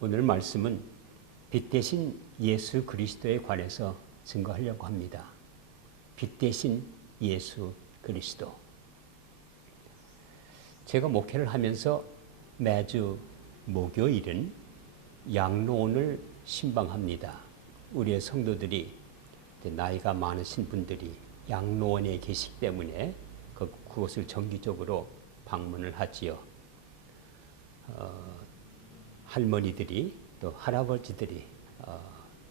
오늘 말씀은 빛 대신 예수 그리스도에 관해서 증거하려고 합니다. 빛 대신 예수 그리스도. 제가 목회를 하면서 매주 목요일은 양로원을 신방합니다. 우리의 성도들이 나이가 많으신 분들이 양로원에 계시기 때문에 그곳을 정기적으로 방문을 하지요. 할머니들이 또 할아버지들이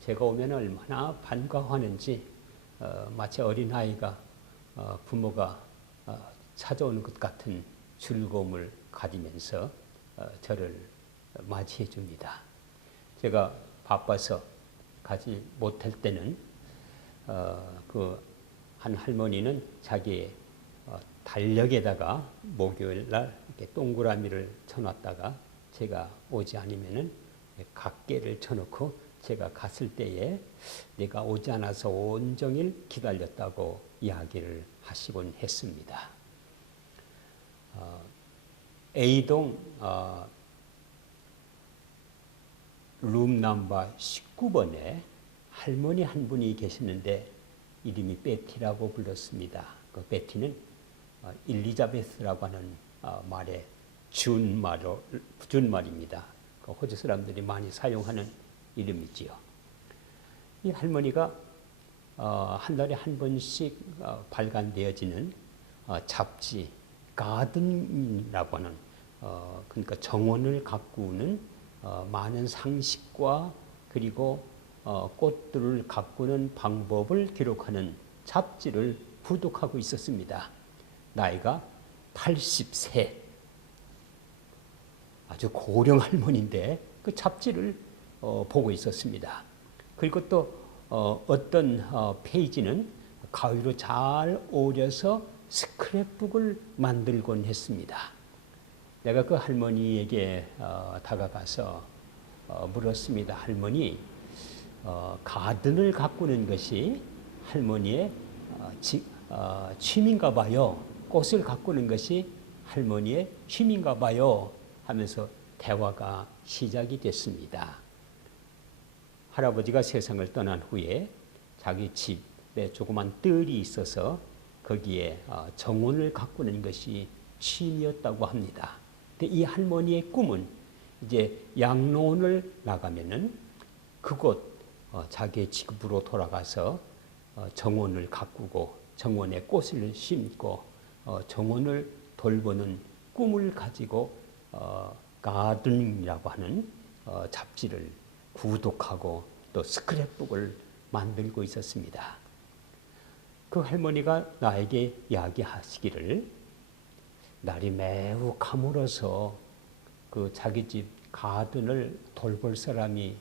제가 오면 얼마나 반가워하는지 마치 어린아이가 부모가 찾아오는 것 같은 즐거움을 가지면서 저를 맞이해 줍니다. 제가 바빠서 가지 못할 때는 그 한 할머니는 자기의 달력에다가 목요일 날 이렇게 동그라미를 쳐놨다가 제가 오지 않으면은 각계를 쳐놓고 제가 갔을 때에 내가 오지 않아서 온종일 기다렸다고 이야기를 하시곤 했습니다. A동 룸 넘버 19번에 할머니 한 분이 계시는데 이름이 베티라고 불렀습니다. 그 베티는 일리자베스라고 하는 말의 준말입니다. 그 호주 사람들이 많이 사용하는 이름이지요. 이 할머니가 한 달에 한 번씩 발간되어지는 잡지 가든이라고 하는 그러니까 정원을 가꾸는 많은 상식과 그리고 꽃들을 가꾸는 방법을 기록하는 잡지를 부독하고 있었습니다. 나이가 80세, 아주 고령 할머니인데 그 잡지를 보고 있었습니다. 그리고 또 어떤 페이지는 가위로 잘 오려서 스크랩북을 만들곤 했습니다. 내가 그 할머니에게 다가가서 물었습니다. 할머니, 가든을 가꾸는 것이 할머니의 취미인가 봐요. 꽃을 가꾸는 것이 할머니의 취미인가 봐요. 하면서 대화가 시작이 됐습니다. 할아버지가 세상을 떠난 후에 자기 집에 조그만 뜰이 있어서 거기에 정원을 가꾸는 것이 취미였다고 합니다. 근데 이 할머니의 꿈은 이제 양로원을 나가면은 그곳 자기의 집으로 돌아가서 정원을 가꾸고 정원에 꽃을 심고 정원을 돌보는 꿈을 가지고 가든이라고 하는 잡지를 구독하고 또 스크랩북을 만들고 있었습니다. 그 할머니가 나에게 이야기하시기를 날이 매우 가물어서 그 자기 집 가든을 돌볼 사람이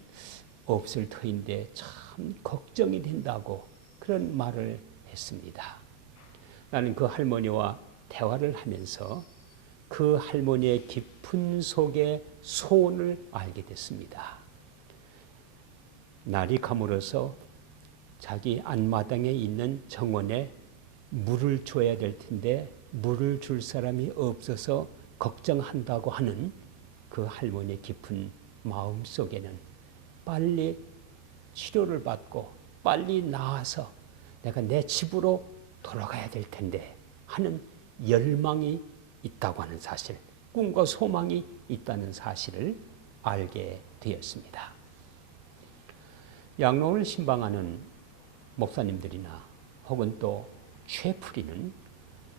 없을 터인데 참 걱정이 된다고 그런 말을 했습니다. 나는 그 할머니와 대화를 하면서 그 할머니의 깊은 속의 소원을 알게 됐습니다. 날이 가물어서 자기 안마당에 있는 정원에 물을 줘야 될 텐데 물을 줄 사람이 없어서 걱정한다고 하는 그 할머니의 깊은 마음 속에는 빨리 치료를 받고 빨리 나아서 내가 내 집으로 돌아가야 될 텐데 하는 열망이 있다고 하는 사실, 꿈과 소망이 있다는 사실을 알게 되었습니다. 양로원을 신방하는 목사님들이나 혹은 또 셰프리는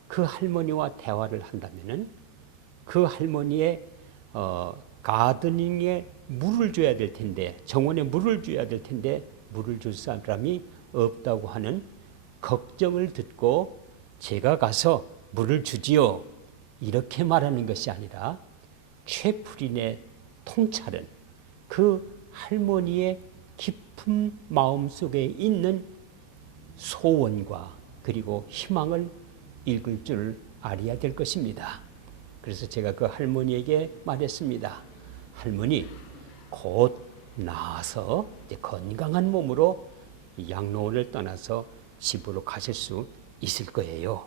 그 할머니와 대화를 한다면은 그 할머니의 가드닝에 물을 줘야 될 텐데 정원에 물을 줘야 될 텐데 물을 줄 사람이 없다고 하는 걱정을 듣고 제가 가서 물을 주지요 이렇게 말하는 것이 아니라 셰프린의 통찰은 그 할머니의 깊은 마음속에 있는 소원과 그리고 희망을 읽을 줄 알아야 될 것입니다. 그래서 제가 그 할머니에게 말했습니다. 할머니, 곧 나아서 이제 건강한 몸으로 양로원을 떠나서 집으로 가실 수 있을 거예요.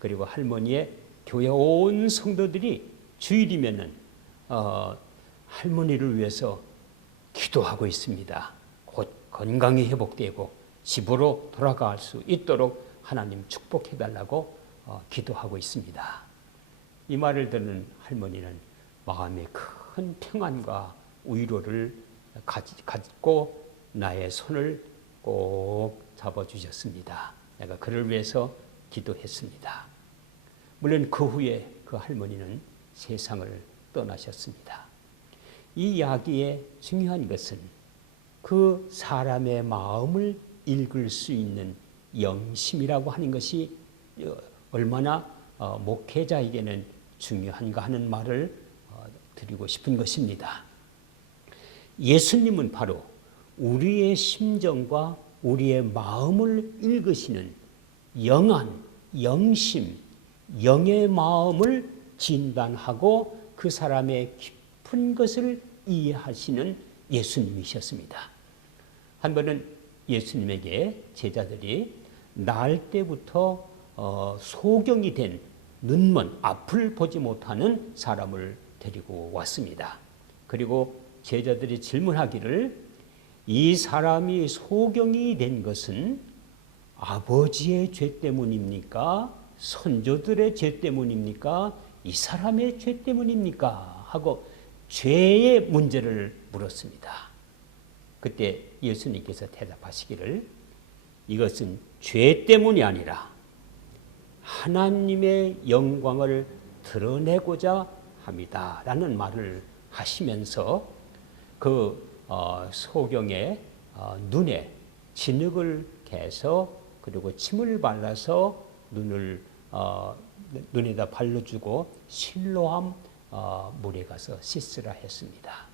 그리고 할머니의 교회 온 성도들이 주일이면은 할머니를 위해서 기도하고 있습니다. 곧 건강이 회복되고 집으로 돌아갈 수 있도록 하나님 축복해달라고 기도하고 있습니다. 이 말을 듣는 할머니는 마음에 큰 평안과 위로를 갖고 나의 손을 꼭 잡아주셨습니다. 내가 그를 위해서 기도했습니다. 물론 그 후에 그 할머니는 세상을 떠나셨습니다. 이 이야기의 중요한 것은 그 사람의 마음을 읽을 수 있는 영심이라고 하는 것이 얼마나 목회자에게는 중요한가 하는 말을 드리고 싶은 것입니다. 예수님은 바로 우리의 심정과 우리의 마음을 읽으시는 영안, 영심, 영의 마음을 진단하고 그 사람의 깊은 것을 이해하시는 예수님이셨습니다. 한 번은 예수님에게 제자들이 날 때부터 소경이 된 눈먼 앞을 보지 못하는 사람을 데리고 왔습니다. 그리고 제자들이 질문하기를 이 사람이 소경이 된 것은 아버지의 죄 때문입니까? 선조들의 죄 때문입니까? 이 사람의 죄 때문입니까? 하고 죄의 문제를 물었습니다. 그때 예수님께서 대답하시기를 이것은 죄 때문이 아니라 하나님의 영광을 드러내고자 합니다. 라는 말을 하시면서 그 소경의 눈에 진흙을 개서 그리고 침을 발라서 눈에다 발라주고 실로암 물에 가서 씻으라 했습니다.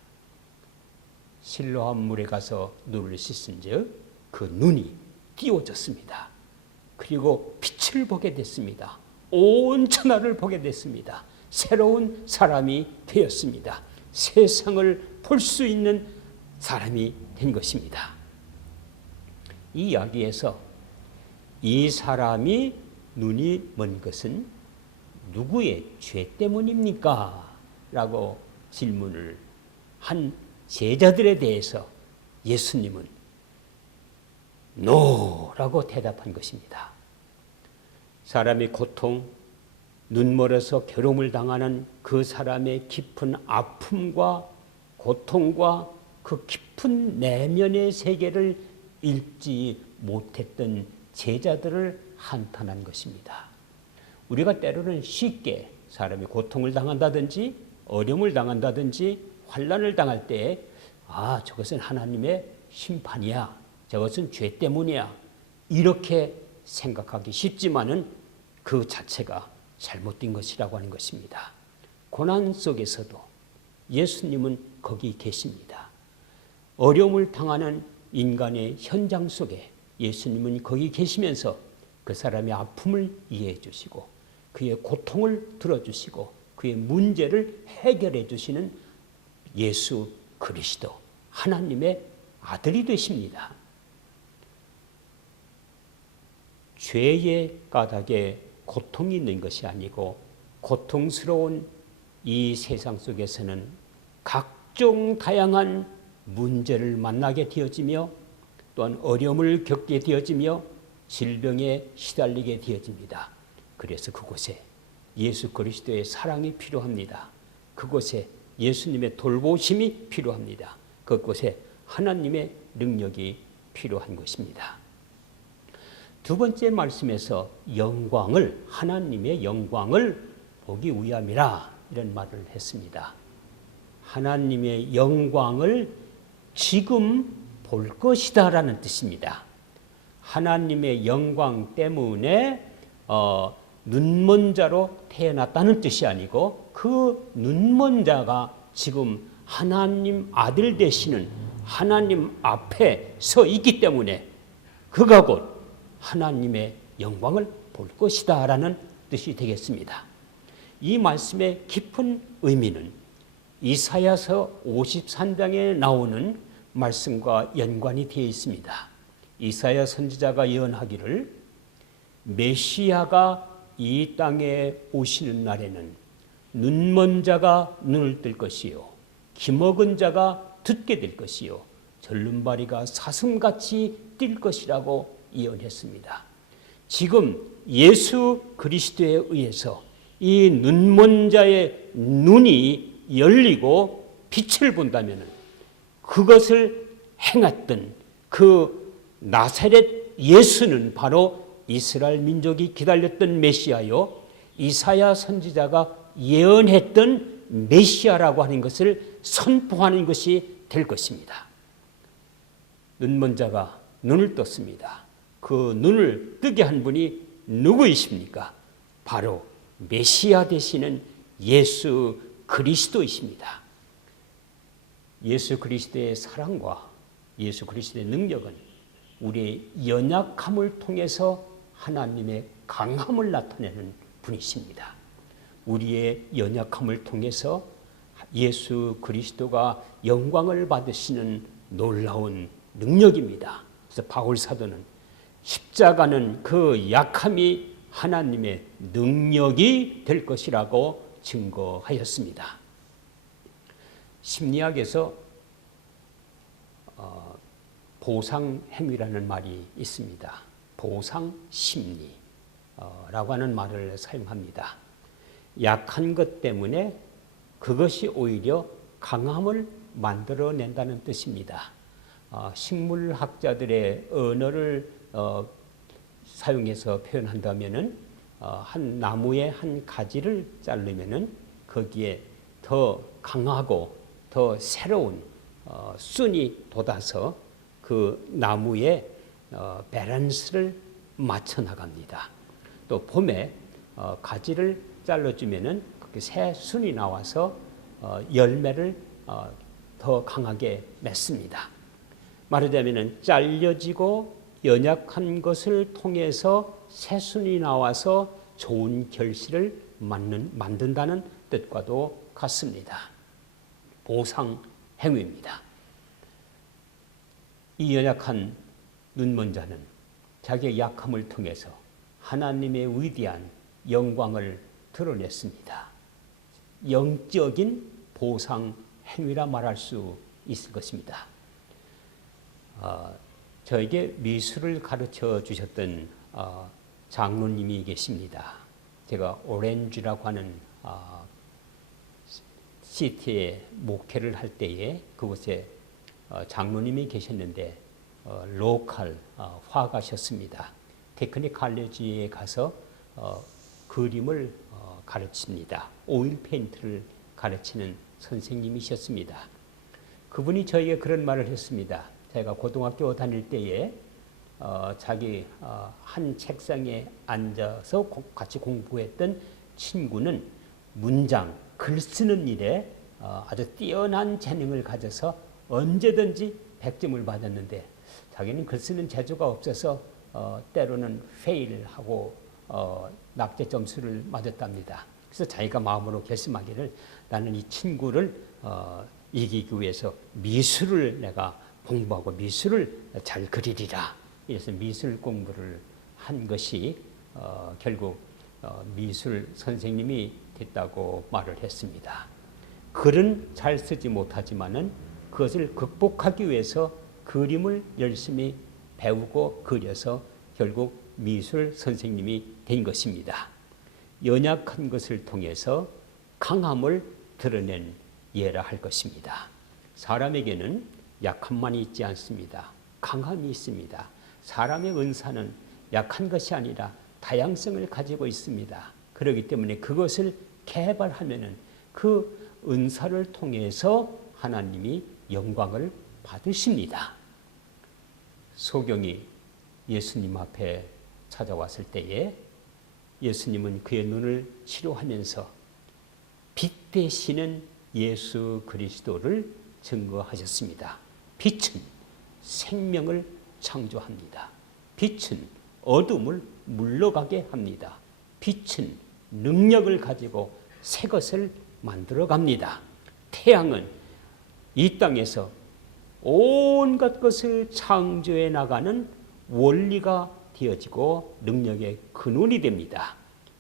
실로암 물에 가서 눈을 씻은즉 그 눈이 띄워졌습니다. 그리고 빛을 보게 됐습니다. 온 천하를 보게 됐습니다. 새로운 사람이 되었습니다. 세상을 볼 수 있는 사람이 된 것입니다. 이 이야기에서 이 사람이 눈이 먼 것은 누구의 죄 때문입니까? 라고 질문을 한 제자들에 대해서 예수님은 노라고 대답한 것입니다. 사람의 고통, 눈멀어서 괴로움을 당하는 그 사람의 깊은 아픔과 고통과 그 깊은 내면의 세계를 읽지 못했던 제자들을 한탄한 것입니다. 우리가 때로는 쉽게 사람이 고통을 당한다든지 어려움을 당한다든지 환난을 당할 때 저것은 하나님의 심판이야. 저것은 죄 때문이야. 이렇게 생각하기 쉽지만은 그 자체가 잘못된 것이라고 하는 것입니다. 고난 속에서도 예수님은 거기 계십니다. 어려움을 당하는 인간의 현장 속에 예수님은 거기 계시면서 그 사람의 아픔을 이해해 주시고 그의 고통을 들어주시고 그의 문제를 해결해 주시는 예수 그리스도 하나님의 아들이 되십니다. 죄의 까닭에 고통이 있는 것이 아니고 고통스러운 이 세상 속에서는 각종 다양한 문제를 만나게 되어지며 또한 어려움을 겪게 되어지며 질병에 시달리게 되어집니다. 그래서 그곳에 예수 그리스도의 사랑이 필요합니다. 그곳에 예수님의 돌보심이 필요합니다. 그곳에 하나님의 능력이 필요한 것입니다. 두 번째 말씀에서 영광을 하나님의 영광을 보기 위함이라 이런 말을 했습니다. 하나님의 영광을 지금 볼 것이다 라는 뜻입니다. 하나님의 영광 때문에 눈먼 자로 태어났다는 뜻이 아니고 그 눈먼 자가 지금 하나님 아들 되시는 하나님 앞에 서 있기 때문에 그가 곧 하나님의 영광을 볼 것이다 라는 뜻이 되겠습니다. 이 말씀의 깊은 의미는 이사야서 53장에 나오는 말씀과 연관이 되어 있습니다. 이사야 선지자가 예언하기를 메시아가 이 땅에 오시는 날에는 눈먼 자가 눈을 뜰 것이요 기먹은 자가 듣게 될 것이요 절름발이가 사슴같이 뛸 것이라고 예언했습니다. 지금 예수 그리스도에 의해서 이 눈먼 자의 눈이 열리고 빛을 본다면 그것을 행했던 그 나사렛 예수는 바로 이스라엘 민족이 기다렸던 메시아요, 이사야 선지자가 예언했던 메시아라고 하는 것을 선포하는 것이 될 것입니다. 눈먼 자가 눈을 떴습니다. 그 눈을 뜨게 한 분이 누구이십니까? 바로 메시아 되시는 예수 그리스도이십니다. 예수 그리스도의 사랑과 예수 그리스도의 능력은 우리의 연약함을 통해서 하나님의 강함을 나타내는 분이십니다. 우리의 연약함을 통해서 예수 그리스도가 영광을 받으시는 놀라운 능력입니다. 그래서 바울 사도는 십자가는 그 약함이 하나님의 능력이 될 것이라고 증거하였습니다. 심리학에서 보상행위라는 말이 있습니다. 보상심리라고 하는 말을 사용합니다. 약한 것 때문에 그것이 오히려 강함을 만들어낸다는 뜻입니다. 식물학자들의 언어를 사용해서 표현한다면은 한 나무의 한 가지를 자르면은 거기에 더 강하고 더 새로운 순이 돋아서 그 나무의 밸런스를 맞춰 나갑니다. 또 봄에 가지를 잘라주면은 그렇게 새 순이 나와서 열매를 더 강하게 맺습니다. 말하자면은 잘려지고 연약한 것을 통해서 새 순이 나와서 좋은 결실을 만든다는 뜻과도 같습니다. 보상 행위입니다. 이 연약한 눈먼 자는 자기의 약함을 통해서 하나님의 위대한 영광을 드러냈습니다. 영적인 보상 행위라 말할 수 있을 것입니다. 저에게 미술을 가르쳐 주셨던 장로님이 계십니다. 제가 오렌지라고 하는 시티에 목회를 할 때에 그곳에 장로님이 계셨는데 로컬 화가셨습니다. 테크닉 칼리지에 가서 그림을 가르칩니다. 오일 페인트를 가르치는 선생님이셨습니다. 그분이 저에게 그런 말을 했습니다. 제가 고등학교 다닐 때에 자기 한 책상에 앉아서 같이 공부했던 친구는 문장, 글 쓰는 일에 아주 뛰어난 재능을 가져서 언제든지 100점을 받았는데 자기는 글 쓰는 재주가 없어서 때로는 페일하고 낙제 점수를 맞았답니다. 그래서 자기가 마음으로 결심하기를 나는 이 친구를 이기기 위해서 미술을 내가 공부하고 미술을 잘 그리리라. 그래서 미술 공부를 한 것이 결국 미술 선생님이 됐다고 말을 했습니다. 글은 잘 쓰지 못하지만은 그것을 극복하기 위해서 그림을 열심히 배우고 그려서 결국 미술 선생님이 된 것입니다. 연약한 것을 통해서 강함을 드러낸 예라 할 것입니다. 사람에게는 약함만이 있지 않습니다. 강함이 있습니다. 사람의 은사는 약한 것이 아니라 다양성을 가지고 있습니다. 그렇기 때문에 그것을 개발하면은 그 은사를 통해서 하나님이 영광을 받으십니다. 소경이 예수님 앞에 찾아왔을 때에 예수님은 그의 눈을 치료하면서 빛 되시는 예수 그리스도를 증거하셨습니다. 빛은 생명을 창조합니다. 빛은 어둠을 물러가게 합니다. 빛은 능력을 가지고 새 것을 만들어 갑니다. 태양은 이 땅에서 온갖 것을 창조해 나가는 원리가 되어지고 능력의 근원이 됩니다.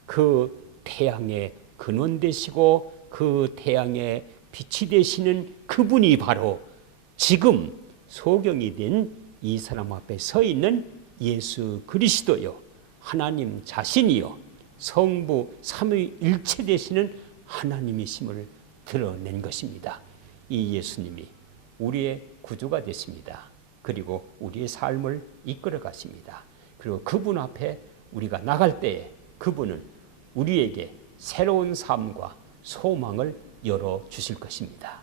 그 태양의 근원 되시고 그 태양의 빛이 되시는 그분이 바로 지금 소경이 된 이 사람 앞에 서 있는 예수 그리스도요, 하나님 자신이요, 성부 삼위일체 되시는 하나님이심을 드러낸 것입니다. 이 예수님이 우리의 구주가 되십니다. 그리고 우리의 삶을 이끌어 가십니다. 그리고 그분 앞에 우리가 나갈 때에 그분은 우리에게 새로운 삶과 소망을 열어주실 것입니다.